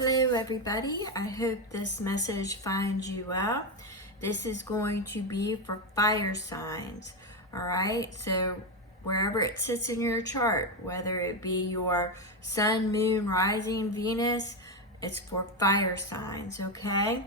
Hello everybody, I hope this message finds you well. This is going to be for fire signs, alright? So wherever it sits in your chart, whether it be your sun, moon, rising, Venus, it's for fire signs, okay?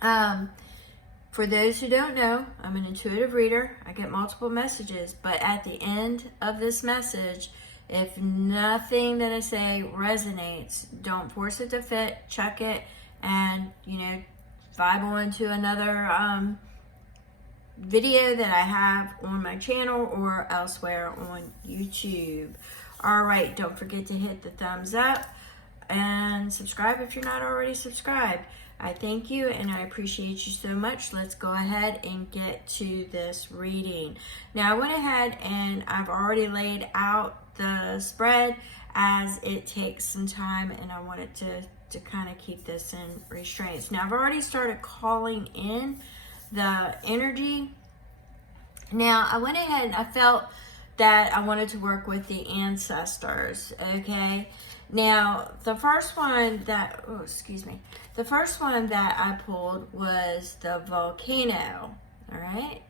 For those who don't know, I'm an intuitive reader. I get multiple messages, but at the end of this message, if nothing that I say resonates, don't force it to fit, check it, and, vibe on to another video that I have on my channel or elsewhere on YouTube. All right, don't forget to hit the thumbs up and subscribe if you're not already subscribed. I thank you and I appreciate you so much. Let's go ahead and get to this reading. Now I went ahead and I've already laid out the spread as it takes some time, and I wanted to kind of keep this in restraints. Now I've already started calling in the energy. Now I went ahead and I felt that I wanted to work with the ancestors, okay? Now, the first one that I pulled was the volcano, all right?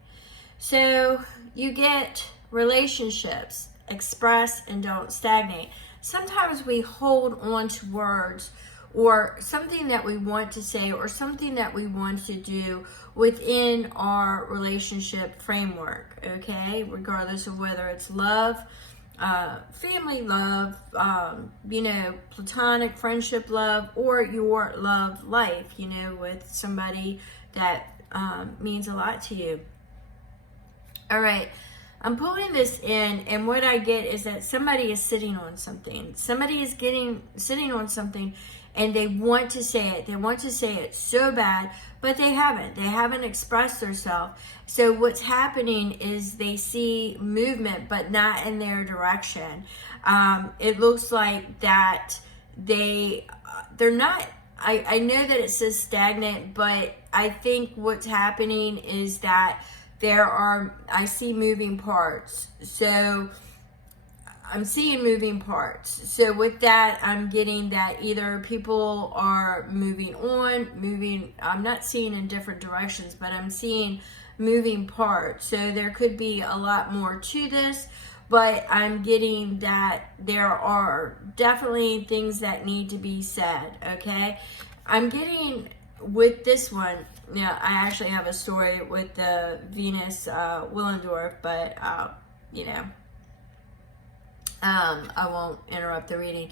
So you get relationships, express and don't stagnate. Sometimes we hold on to words or something that we want to say or something that we want to do within our relationship framework, okay? Regardless of whether it's love, family love, platonic friendship love, or your love life, with somebody that means a lot to you. All right, I'm pulling this in, and what I get is that somebody is sitting on something. Somebody is sitting on something, and they want to say it. They want to say it so bad, but they haven't. They haven't expressed themselves. So what's happening is they see movement, but not in their direction. It looks like that they're not. I know that it says stagnant, but I think what's happening is that I see moving parts. So I'm seeing moving parts. So with that, I'm getting that either people are moving on, I'm not seeing in different directions, but I'm seeing moving parts. So there could be a lot more to this, but I'm getting that there are definitely things that need to be said, okay? I'm getting with this one, now I actually have a story with the Venus Willendorf, but I won't interrupt the reading.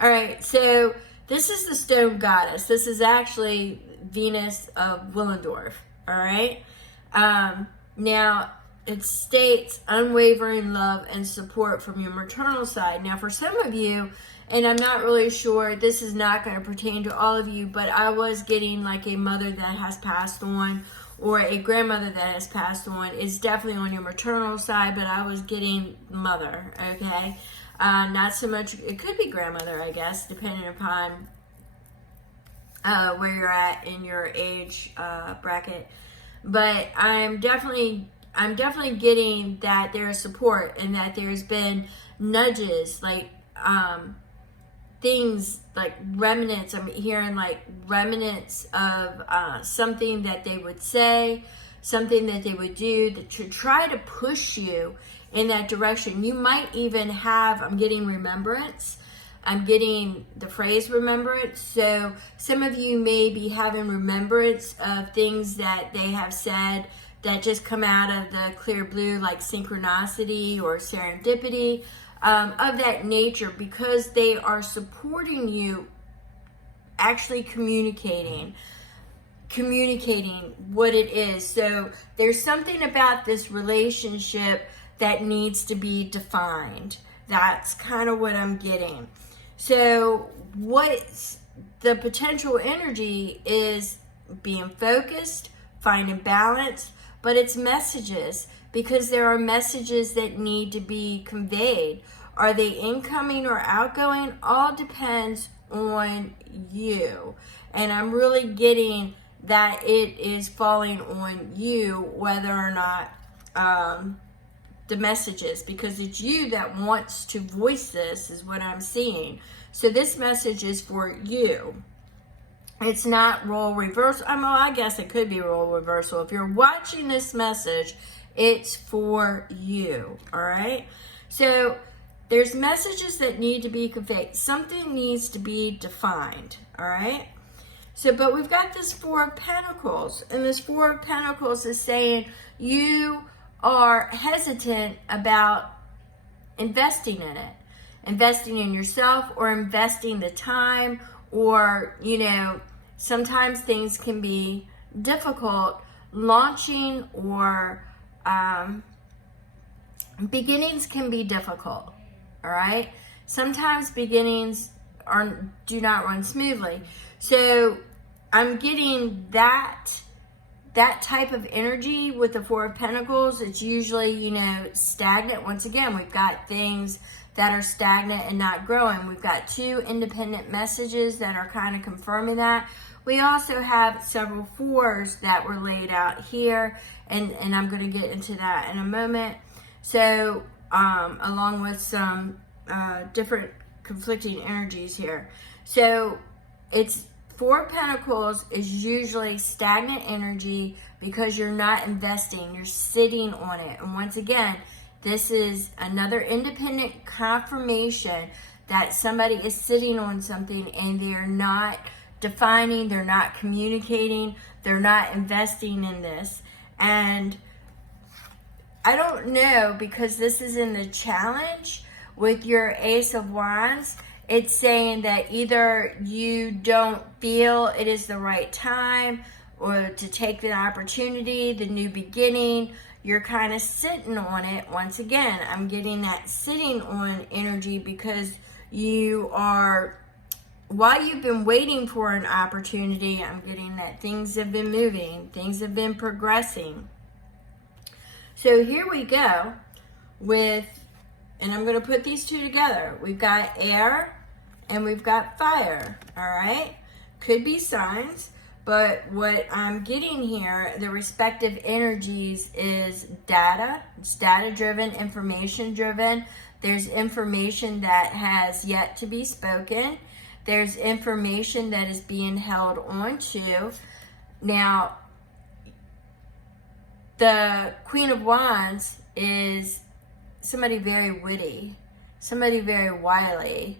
All right, so this is the stone goddess. This is actually Venus of Willendorf, all right? Now, it states unwavering love and support from your maternal side. Now, for some of you, and I'm not really sure, this is not going to pertain to all of you, but I was getting like a mother that has passed on or a grandmother that has passed on. It's definitely on your maternal side, but I was getting mother, okay? Not so much, it could be grandmother, I guess, depending upon where you're at in your age bracket. But I'm definitely getting that there is support and that there's been nudges, like things like remnants. I'm hearing like remnants of something that they would say, something that they would do to try to push you in that direction. You might even have, I'm getting remembrance. I'm getting the phrase remembrance. So some of you may be having remembrance of things that they have said that just come out of the clear blue, like synchronicity or serendipity, of that nature, because they are supporting you, actually communicating what it is. So there's something about this relationship that needs to be defined. That's kind of what I'm getting. So what's the potential energy is being focused, finding balance, but it's messages, because there are messages that need to be conveyed. Are they incoming or outgoing? All depends on you. And I'm really getting that it is falling on you whether or not the messages, because it's you that wants to voice this, is what I'm seeing. So this message is for you. It's not role reversal. I guess it could be role reversal. If you're watching this message, it's for you, all right? So there's messages that need to be conveyed. Something needs to be defined, all right? So, but we've got this Four of Pentacles, and this Four of Pentacles is saying you are hesitant about investing in it, investing in yourself, or investing the time, or, sometimes things can be difficult launching, or beginnings can be difficult, all right? Sometimes beginnings do not run smoothly. So I'm getting that type of energy with the Four of Pentacles. It's usually, stagnant. Once again, we've got things that are stagnant and not growing. We've got two independent messages that are kind of confirming that. We also have several fours that were laid out here, and I'm going to get into that in a moment. So, along with some different conflicting energies here. So, it's Four of Pentacles is usually stagnant energy because you're not investing, you're sitting on it. And once again, this is another independent confirmation that somebody is sitting on something and they're not defining, they're not communicating, they're not investing in this. And I don't know, because this is in the challenge with your Ace of Wands. It's saying that either you don't feel it is the right time or to take the opportunity, the new beginning. You're kind of sitting on it. Once again, I'm getting that sitting on energy because you are, while you've been waiting for an opportunity, I'm getting that things have been moving, things have been progressing. So here we go with, and I'm going to put these two together. We've got air and we've got fire, all right? Could be signs, but what I'm getting here, the respective energies is data. It's data-driven, information-driven. There's information that has yet to be spoken. There's information that is being held on to. Now, the Queen of Wands is somebody very witty, somebody very wily,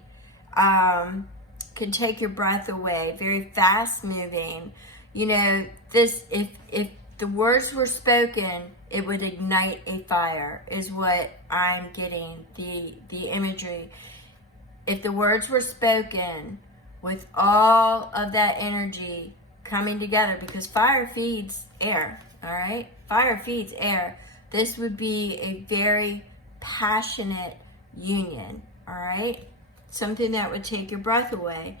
can take your breath away, very fast moving. This, if the words were spoken, it would ignite a fire, is what I'm getting, the imagery. If the words were spoken with all of that energy coming together, because fire feeds air, all right? Fire feeds air. This would be a very passionate union, all right? Something that would take your breath away.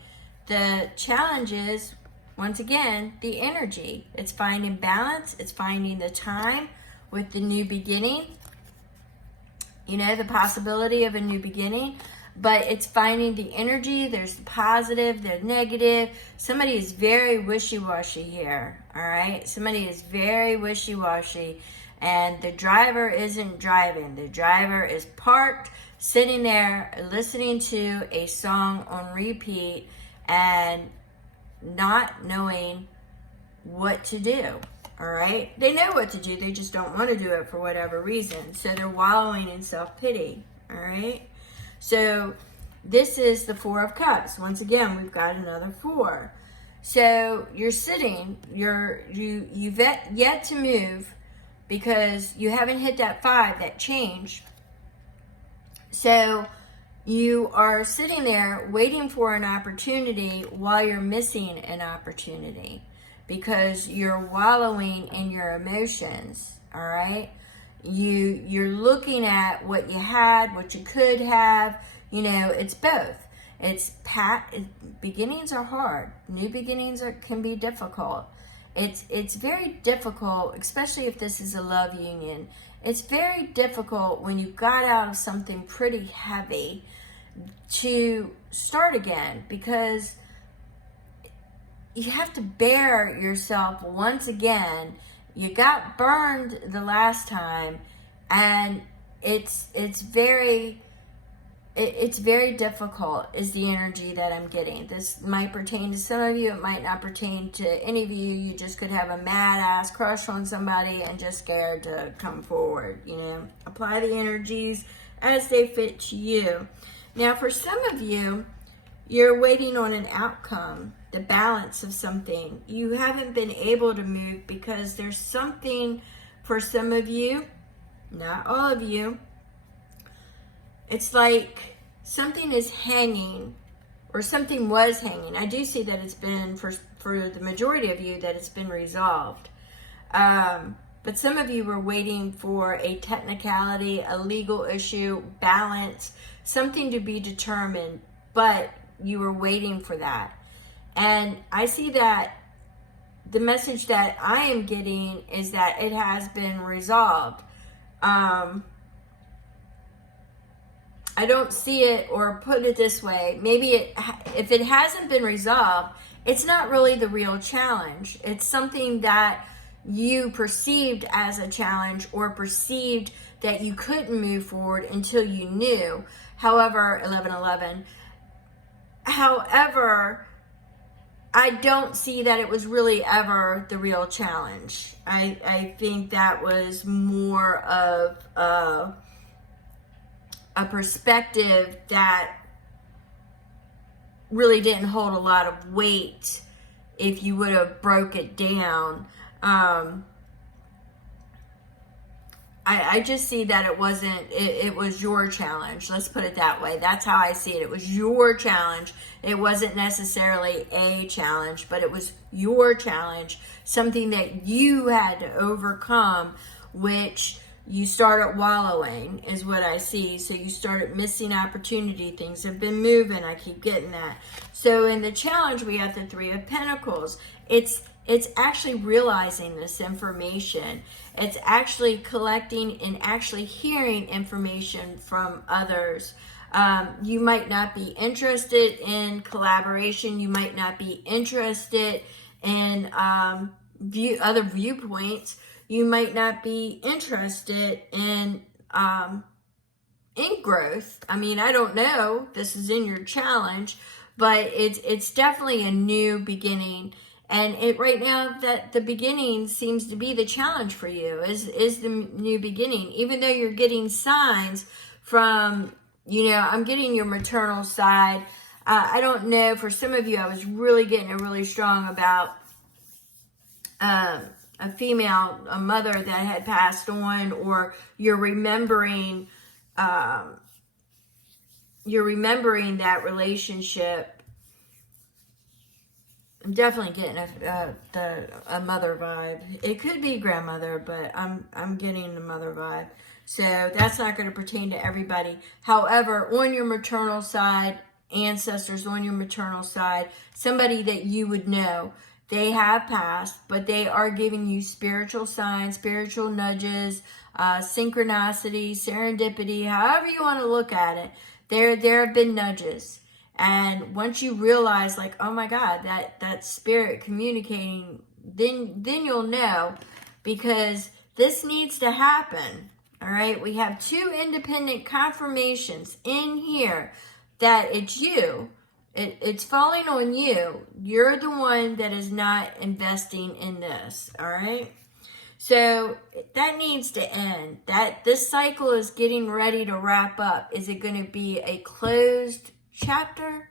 The challenge is, once again, the energy. It's finding balance. It's finding the time with the new beginning. The possibility of a new beginning. But it's finding the energy. There's the positive, the negative. Somebody is very wishy-washy here, all right? Somebody is very wishy-washy. And the driver isn't driving. The driver is parked, sitting there, listening to a song on repeat and not knowing what to do, all right? They know what to do. They just don't want to do it for whatever reason. So they're wallowing in self-pity, all right? So this is the Four of Cups. Once again, we've got another four. So you're sitting, you've yet to move because you haven't hit that five, that change. So you are sitting there waiting for an opportunity while you're missing an opportunity because you're wallowing in your emotions, all right? You're looking at what you had, what you could have. It's both. Beginnings are hard. New beginnings can be difficult. It's very difficult, especially if this is a love union. It's very difficult when you got out of something pretty heavy to start again, because you have to bear yourself once again. You got burned the last time, and it's very it's very difficult is the energy that I'm getting. This might pertain to some of you. It might not pertain to any of you. You just could have a mad ass crush on somebody and just scared to come forward. You know, apply the energies as they fit to you. Now, for some of you, you're waiting on an outcome, the balance of something. You haven't been able to move because there's something for some of you, not all of you. It's like something is hanging, or something was hanging. I do see that it's been, for the majority of you, that it's been resolved. But some of you were waiting for a technicality, a legal issue, balance, something to be determined, but you were waiting for that. And I see that the message that I am getting is that it has been resolved. I don't see it, or put it this way, maybe if it hasn't been resolved, it's not really the real challenge. It's something that you perceived as a challenge, or perceived that you couldn't move forward until you knew. However, 1111. However, I don't see that it was really ever the real challenge. I think that was more of a perspective that really didn't hold a lot of weight if you would have broke it down. I just see that it wasn't, it was your challenge. Let's put it that way. That's how I see it. It was your challenge. It wasn't necessarily a challenge, but it was your challenge, something that you had to overcome, which you started wallowing, is what I see. So you started missing opportunity. Things have been moving. I keep getting that. So in the challenge, we have the Three of Pentacles. It's actually realizing this information. It's actually collecting and actually hearing information from others. You might not be interested in collaboration. You might not be interested in other viewpoints. You might not be interested in growth. I mean, I don't know. This is in your challenge, but it's definitely a new beginning. And it right now, that the beginning seems to be the challenge for you, is the new beginning. Even though you're getting signs from, I'm getting your maternal side. I don't know, for some of you, I was really getting it really strong about a female, a mother that had passed on, or you're remembering that relationship. I'm definitely getting a mother vibe. It could be grandmother, but I'm getting the mother vibe. So that's not going to pertain to everybody. However, on your maternal side, ancestors on your maternal side, somebody that you would know, they have passed, but they are giving you spiritual signs, spiritual nudges, synchronicity, serendipity, however you want to look at it. There have been nudges. And once you realize, like, oh my God, that spirit communicating, then you'll know, because this needs to happen. All right. We have two independent confirmations in here that it's you. It's falling on you. You're the one that is not investing in this. All right. So that needs to end. This cycle is getting ready to wrap up. Is it going to be a closed chapter,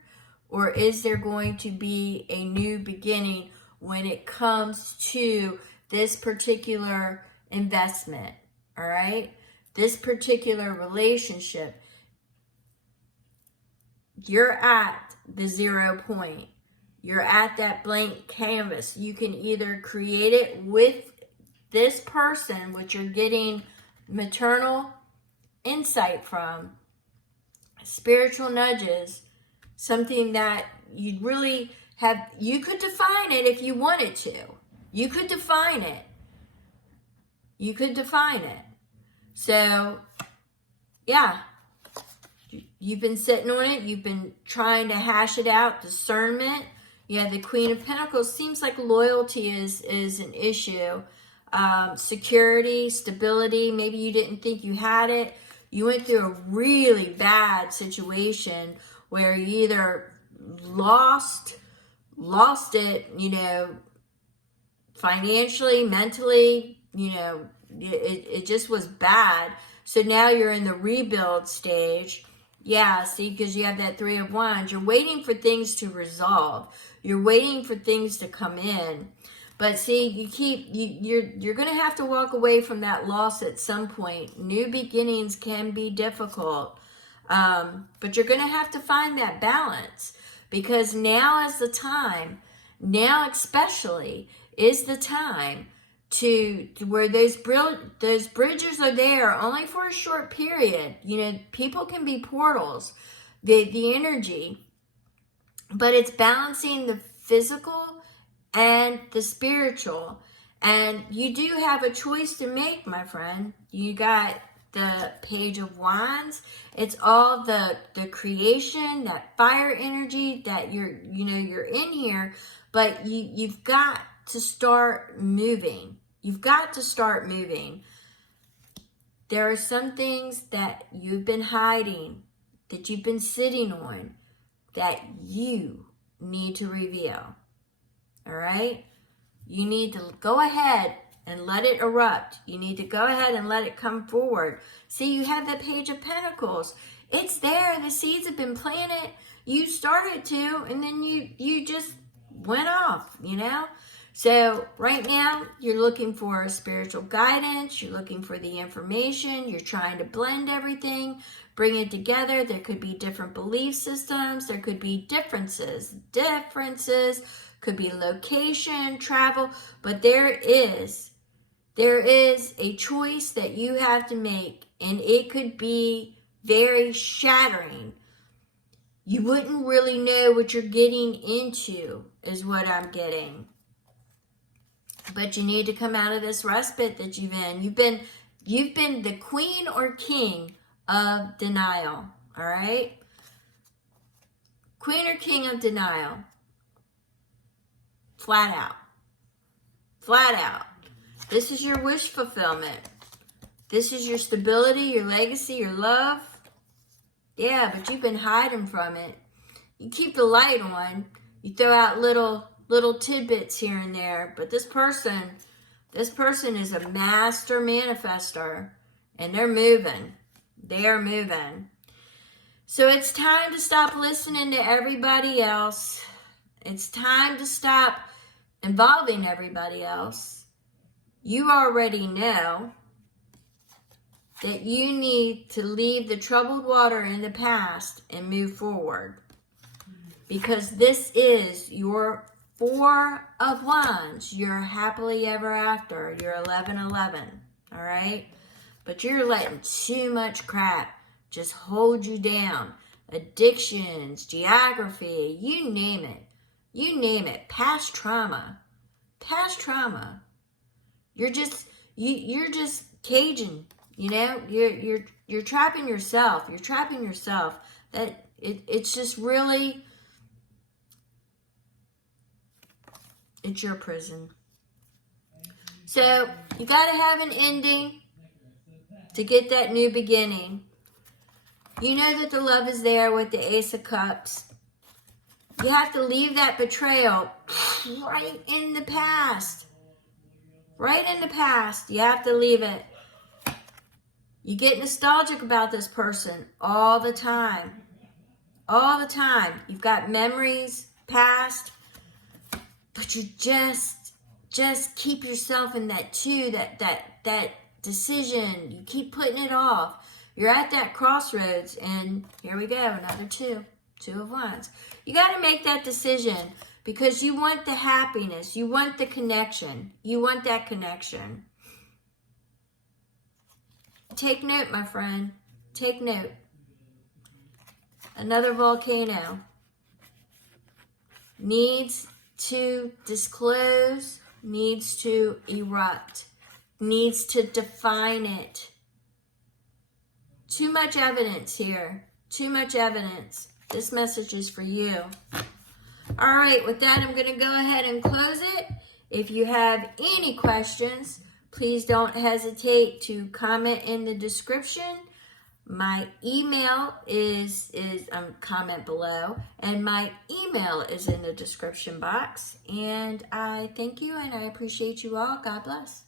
or is there going to be a new beginning when it comes to this particular investment? All right. This particular relationship. You're at the 0 point. You're at that blank canvas. You can either create it with this person, which you're getting maternal insight from, spiritual nudges, something that you'd really have, you could define it if you wanted to. You could define it. You could define it. So, yeah. You've been sitting on it. You've been trying to hash it out. Discernment. You have the Queen of Pentacles. Seems like loyalty is an issue. Security, stability. Maybe you didn't think you had it. You went through a really bad situation where you either lost it, you know, financially, mentally, you know, it just was bad. So now you're in the rebuild stage. Yeah, see, because you have that Three of Wands. You're waiting for things to resolve. You're waiting for things to come in. But see, you're going to have to walk away from that loss at some point. New beginnings can be difficult. But you're going to have to find that balance. Because now is the time, now especially, is the time to where those bridges are there only for a short period. You know, people can be portals, the energy, but it's balancing the physical and the spiritual. And you do have a choice to make, my friend. You got the Page of Wands. It's all the creation, that fire energy that you're in here, but you've got to start moving. You've got to start moving. There are some things that you've been hiding, that you've been sitting on, that you need to reveal. All right? You need to go ahead and let it erupt. You need to go ahead and let it come forward. See, you have the Page of Pentacles. It's there. The seeds have been planted. You started to, and then you just went off, you know? So right now, you're looking for spiritual guidance. You're looking for the information. You're trying to blend everything, bring it together. There could be different belief systems. There could be differences. Could be location, travel. But there is a choice that you have to make, and it could be very shattering. You wouldn't really know what you're getting into, is what I'm getting. But you need to come out of this respite that you've in. You've been the queen or king of denial. All right? Queen or king of denial. Flat out. Flat out. This is your wish fulfillment. This is your stability, your legacy, your love. Yeah, but you've been hiding from it. You keep the light on. You throw out little tidbits here and there. But this person is a master manifestor. And they're moving. They are moving. So it's time to stop listening to everybody else. It's time to stop involving everybody else. You already know that you need to leave the troubled water in the past and move forward. Because this is your Four of Wands, your happily ever after, your 1111, all right? But you're letting too much crap just hold you down. Addictions, geography, you name it. You name it. Past trauma. You're just caging, you know? You're trapping yourself. You're trapping yourself. That it's just really, it's your prison. So you got to have an ending to get that new beginning. You know that the love is there with the Ace of Cups. You have to leave that betrayal right in the past. Right in the past. You have to leave it. You get nostalgic about this person all the time. All the time. You've got memories, past, but you just keep yourself in that that decision. You keep putting it off. You're at that crossroads, and here we go, another two of Wands. You got to make that decision because you want the happiness. You want the connection. You want that connection. Take note, my friend. Take note. Another volcano needs to disclose, needs to erupt, needs to define it. Too much evidence here. Too much evidence. This message is for you. All right, with that, I'm going to go ahead and close it. If you have any questions, please don't hesitate to comment in the description. My email is comment below, and my email is in the description box. And I thank you and I appreciate you all. God bless.